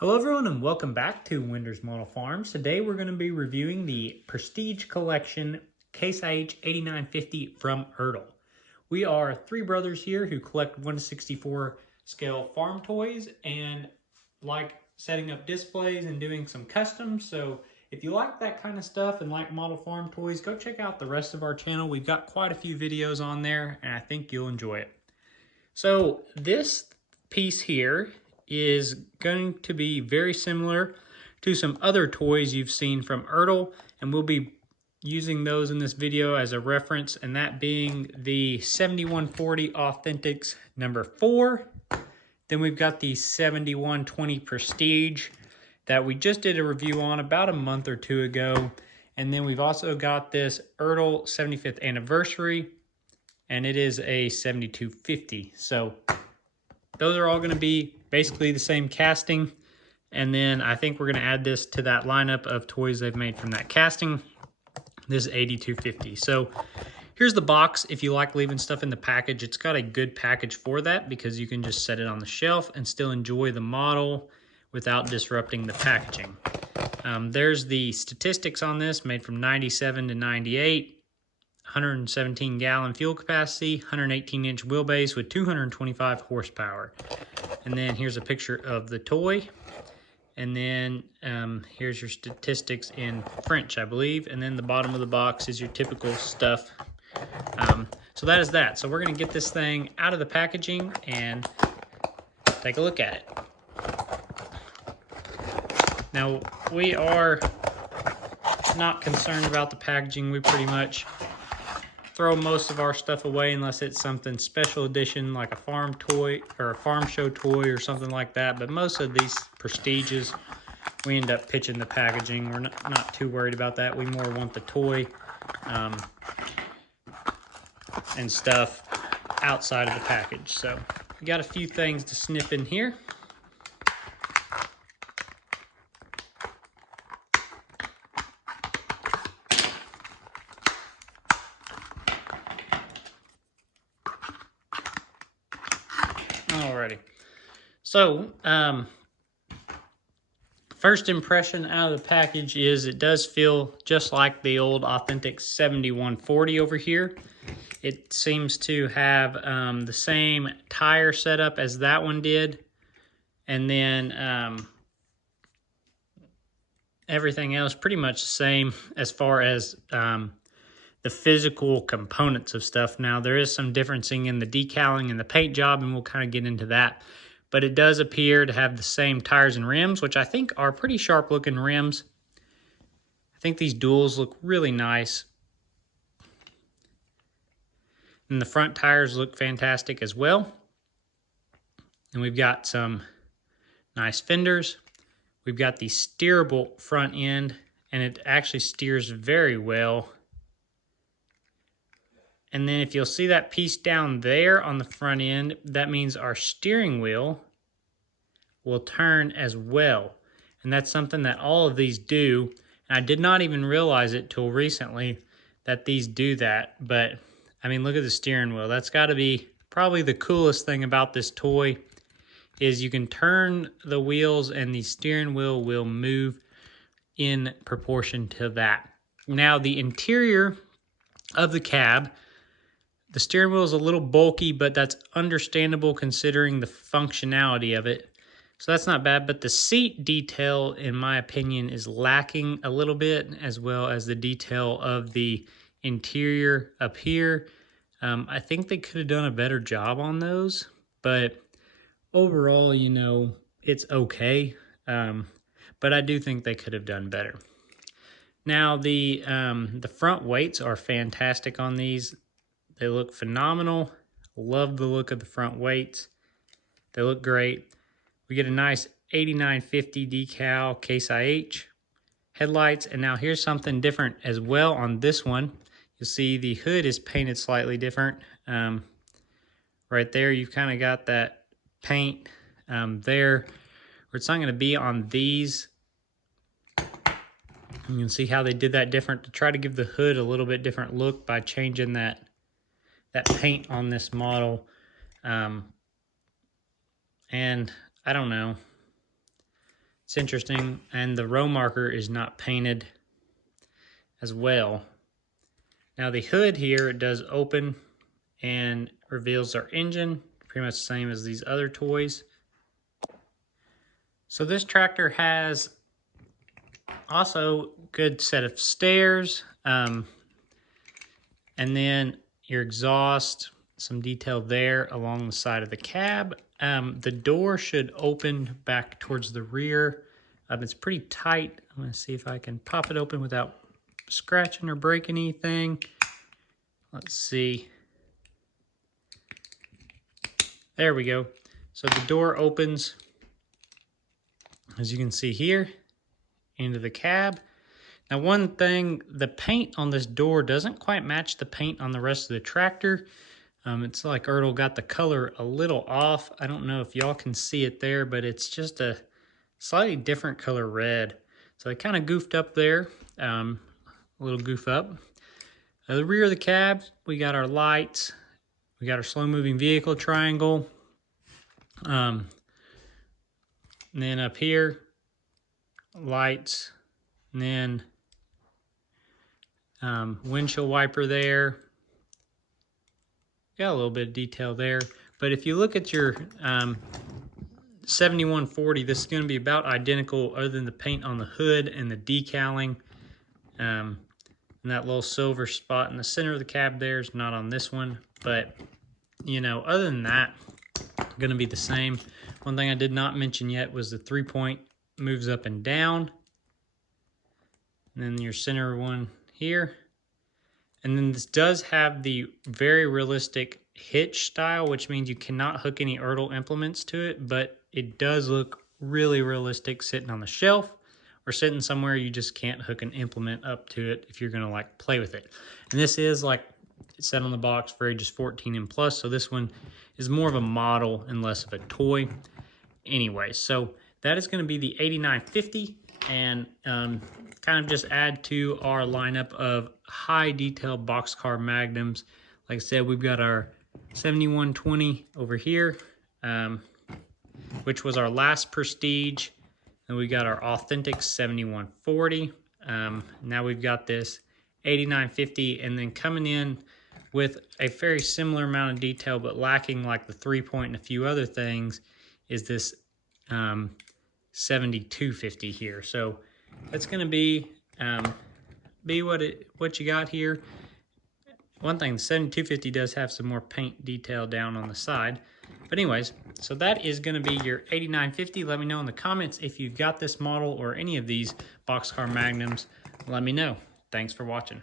Hello everyone and welcome back to Winder's Model Farms. Today we're going to be reviewing the Prestige Collection Case IH 8950 from Ertl. We are three brothers here who collect 1/64 scale farm toys and like setting up displays and doing some customs. So if you like that kind of stuff and like model farm toys, go check out the rest of our channel. We've got quite a few videos on there and I think you'll enjoy it. So this piece here is going to be very similar to some other toys you've seen from Ertl, and we'll be using those in this video as a reference, and that being the 7140 Authentics number 4. Then we've got the 7120 Prestige that we just did a review on about a month or two ago. And then we've also got this Ertl 75th anniversary, and it is a 7250. So those are all going to be basically the same casting. And then I think we're going to add this to that lineup of toys they've made from that casting. This is 8250. So here's the box. If you like leaving stuff in the package, it's got a good package for that because you can just set it on the shelf and still enjoy the model without disrupting the packaging. There's the statistics on this, made from 97 to 98. 117 gallon fuel capacity, 118-inch wheelbase with 225 horsepower. And then here's a picture of the toy. And then here's your statistics in French, I believe. And then the bottom of the box is your typical stuff. So that is that. So we're going to get this thing out of the packaging and take a look at it. Now, we are not concerned about the packaging. We pretty much throw most of our stuff away unless it's something special edition like a farm toy or a farm show toy or something like that. But most of these Prestiges, we end up pitching the packaging. We're not too worried about that. We more want the toy and stuff outside of the package. So we got a few things to snip in here. Alrighty, so first impression out of the package is it does feel just like the old authentic 7140 over here. It seems to have the same tire setup as that one did, and then everything else pretty much the same as far as the physical components of stuff. Now, there is some differencing in the decaling and the paint job, and we'll kind of get into that. But it does appear to have the same tires and rims, which I think are pretty sharp looking rims. I think these duals look really nice. And the front tires look fantastic as well. And we've got some nice fenders. We've got the steerable front end, and it actually steers very well. And then if you'll see that piece down there on the front end, that means our steering wheel will turn as well. And that's something that all of these do. And I did not even realize it till recently that these do that. But I mean, look at the steering wheel. That's got to be probably the coolest thing about this toy, is you can turn the wheels and the steering wheel will move in proportion to that. Now, the interior of the cab, the steering wheel is a little bulky, but that's understandable considering the functionality of it. So that's not bad, but the seat detail, in my opinion, is lacking a little bit, as well as the detail of the interior up here. I think they could have done a better job on those, but overall, you know, it's okay. But I do think they could have done better. Now, the front weights are fantastic on these. They look phenomenal. Love the look of the front weights. They look great. We get a nice 8950 decal Case IH headlights. And now here's something different as well on this one. You'll see the hood is painted slightly different. Right there, you've kind of got that paint there, where it's not going to be on these. You can see how they did that different to try to give the hood a little bit different look by changing that paint on this model. And I don't know. It's interesting, and the row marker is not painted as well. Now the hood here, it does open and reveals our engine, pretty much the same as these other toys. So this tractor has also good set of stairs, and then your exhaust, some detail there along the side of the cab. The door should open back towards the rear. It's pretty tight. I'm gonna see if I can pop it open without scratching or breaking anything. Let's see. There we go. So the door opens, as you can see here, into the cab. Now one thing, the paint on this door doesn't quite match the paint on the rest of the tractor. It's like Ertl got the color a little off. I don't know if y'all can see it there, but it's just a slightly different color red. So I kind of goofed up there, a little goof up. At the rear of the cab, we got our lights. We got our slow moving vehicle triangle. And then up here, lights, and then windshield wiper there. Got a little bit of detail there. But if you look at your 7140, this is going to be about identical other than the paint on the hood and the decaling. And that little silver spot in the center of the cab there is not on this one. But, you know, other than that, going to be the same. One thing I did not mention yet was the 3-point moves up and down. And then your center one here. And then this does have the very realistic hitch style, which means you cannot hook any Ertl implements to it, but it does look really realistic sitting on the shelf or sitting somewhere you just can't hook an implement up to it if you're gonna like play with it. And this is, like it said on the box, for ages 14 and plus, so this one is more of a model and less of a toy. Anyway, so that is gonna be the 8950, and kind of just add to our lineup of high detail boxcar magnums. Like I said, we've got our 7120 over here, which was our last Prestige, and we got our authentic 7140. Now we've got this 8950, and then coming in with a very similar amount of detail but lacking like the 3-point and a few other things is this 7250 here. So that's going to be what you got here. One thing, the 7250 does have some more paint detail down on the side. But anyways, so that is going to be your 8950. Let me know in the comments if you've got this model or any of these boxcar magnums. Let me know. Thanks for watching.